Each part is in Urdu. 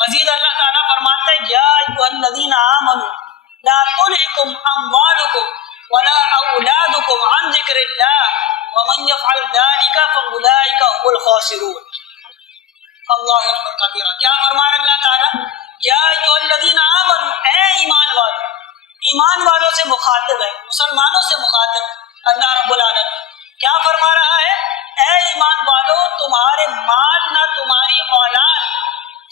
مزید اللہ تعالیٰ فرماتا ہے یا ایھا الذین آمنوا لا تلہکم اموالکم ولا اولادکم عن ذکر اللہ ومن یفعل ذلک فاولئک هم الخاسرون۔ اللہ اکبر کبیرہ۔ کیا فرما رہا اللہ تعالیٰ؟ یا ایھا الذین آمنوا، اے ایمان والو۔ ایمان والوں سے مخاطب ہے، مسلمانوں سے مخاطب ہے اللہ رب العالمین۔ کیا فرما رہا ہے؟ اے ایمان والو، تمہارے مال نہ تمہاری اولاد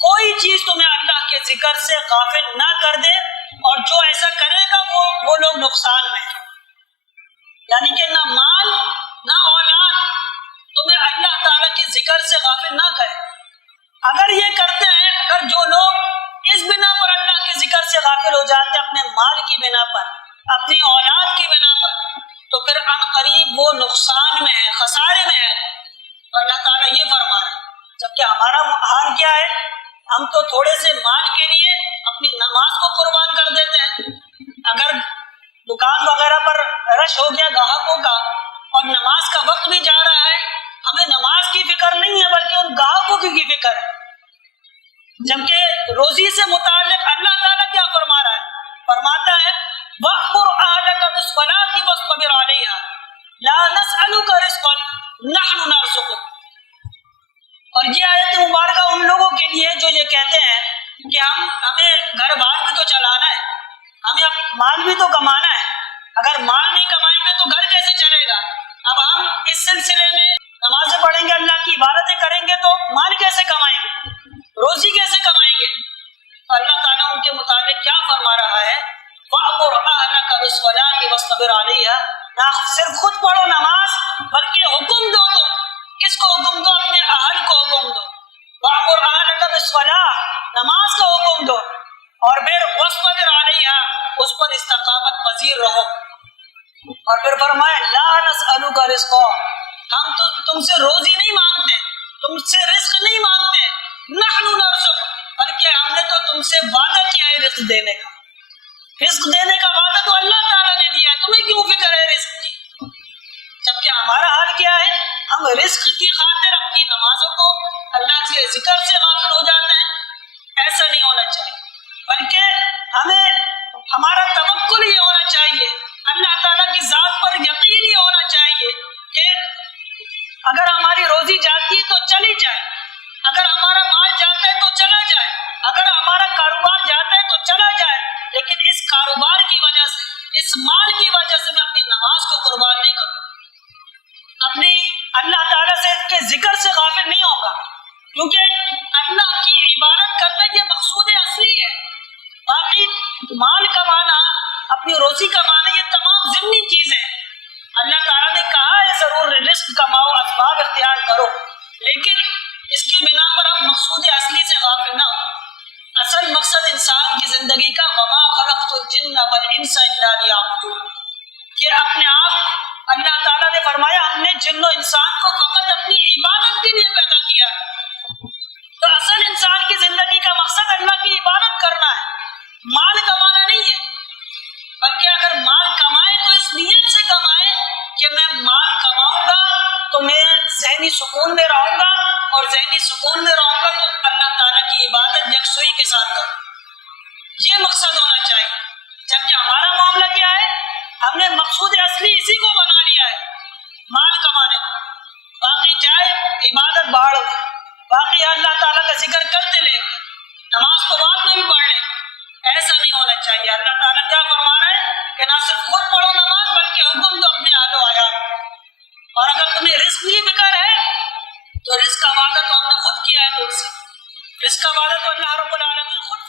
کوئی چیز تمہیں اللہ کے ذکر سے غافل نہ کر دے، اور جو ایسا کرے گا وہ لوگ نقصان میں ہیں۔ یعنی کہ نہ مال نہ اولاد تمہیں اللہ تعالیٰ کے ذکر سے غافل نہ کرے۔ اگر یہ کرتے ہیں، اگر جو لوگ اس بنا پر اللہ کے ذکر سے غافل ہو جاتے ہیں، اپنے مال کی بنا پر، اپنی اولاد کی بنا پر، تو پھر ان قریب وہ نقصان میں ہے، خسارے میں ہے۔ اور اللہ تعالیٰ یہ فرما رہا ہے، جبکہ ہمارا حال کیا ہے؟ ہم تو تھوڑے سے مال کے لیے اپنی نماز کو قربان کر دیتے ہیں۔ اگر دکان وغیرہ پر رش ہو گیا گاہکوں کا اور نماز کا وقت بھی جا رہا ہے، ہمیں نماز کی فکر نہیں ہے بلکہ ان گاہکوں کی فکر ہے۔ جبکہ روزی سے متعلق اللہ تعالیٰ کیا فرما رہا ہے؟ فرماتا ہے وَأْمُرْ أَهْلَكَ بِالصَّلَاةِ وَاصْطَبِرْ عَلَيْهَا لَا نَسْأَلُكَ رِزْقًا نَحْنُ نَرْزُقُكَ۔ اور یہ آیت مبارکہ ان لوگوں کے لیے جو یہ کہتے ہیں کہ ہمیں گھر بار بھی تو چلانا ہے، ہمیں مال بھی تو کمانا ہے، اگر مال نہیں کمائیں گے تو گھر کیسے چلے گا؟ اب ہم اس سلسلے میں نمازیں پڑھیں گے، اللہ کی عبادتیں کریں گے تو مال کیسے کمائیں گے، روزی کیسے کمائیں گے؟ اللہ تعالیٰ ان کے متعلق کیا فرما رہا ہے؟ وَأْمُرْ أَهْلَكَ بِالصَّلَاةِ وَاصْطَبِرْ عَلَيْهَا۔ نہ صرف خود پڑھو نماز بلکہ حکم دو، تو کس کو حکم دو؟ اپنے اہل کو حکم دو۔ وَأْمُرْ أَهْلَكَ بِالصَّلَاةِ، نماز کا حکم دو، اور پھر وَاصْطَبِرْ عَلَيْهَا، اس پر استقامت پذیر رہو۔ اور پھر فرمایا لا نسألک رزقا، ہم تو تم سے روزی نہیں مانگتے، تم سے رزق نہیں مانگتے، نحن نرزق، بلکہ ہم نے تو تم سے وعدہ کیا ہے رزق دینے کا۔ رزق دینے کا وعدہ تو اللہ تعالیٰ نے دیا ہے، تمہیں کیوں فکر ہے رزق کی؟ جبکہ ہمارا حال کیا ہے؟ ہم رزق کی خاطر اپنی نمازوں کو اللہ کے ذکر سے غافل ہو جاتے ہیں۔ ایسا نہیں ہونا چاہیے، بلکہ ہمیں ہمارا توکل یہ ہونا چاہیے، اللہ تعالیٰ کی ذات پر یقین یہ ہونا چاہیے کہ اگر ہماری روزی جاتی ہے تو چلی جائے، اگر ہمارا مال جاتا ہے تو چلا جائے، اگر ہمارا کاروبار جاتا ہے تو چلا جائے، لیکن اس کاروبار کی وجہ سے، اس مال کی وجہ سے میں اپنی نماز کو قربان نہیں کروں، اپنی اللہ تعالیٰ سے کے ذکر سے غافل نہیں ہوگا، کیونکہ اللہ کی عبادت کرنا یہ مقصود اصلی ہے۔ باقی مال کمانا، اپنی روزی کمانا، یہ تمام ضمنی چیزیں ہیں۔ اللہ تعالیٰ نے کہا ہے ضرور رزق کماؤ، اسباب اختیار کرو، لیکن اس کی بنا پر ہم مقصود اصلی سے غافل نہ ہو۔ اصل مقصد انسان کی زندگی کا وما خلقت الجن والانس الا لیعبدون، کہ اپنے آپ اللہ تعالیٰ نے فرمایا ہم نے جن و انسان کو فقط اپنی عبادت کے لیے پیدا کیا۔ تو اصل انسان کی زندگی کا مقصد اللہ کی عبادت کرنا ہے، مال کمانا نہیں ہے، بلکہ اگر مال کمائے تو اس نیت سے کمائے کہ میں مال کماؤں گا تو میں ذہنی سکون میں رہوں گا، اور ذہنی سکون میں رہوں گا تو اللہ تعالیٰ کی عبادت یکسوئی کے ساتھ کروں، یہ مقصد ہونا چاہیے۔ جبکہ ہمارا معاملہ کیا ہے؟ ہم نے مقصود اصلی اسی کو بنا لیا ہے، مال کمانے کو، باقی چاہے عبادت بڑھاڑ، باقی اللہ تعالیٰ کا ذکر کرتے لے، نماز تو بعد میں بھی پڑھ لیں، ایسا نہیں ہونا چاہیے۔ اللہ تعالیٰ کیا فرما رہا ہے کہ نہ صرف خود پڑھو نماز بلکہ حکم دو اپنے اہل و عیال۔ اور اگر تمہیں رزق کی فکر ہے تو رزق کا وعدہ تو ہم نے خود کیا ہے تم سے، رزق کا وعدہ تو اللہ رب العالمین خود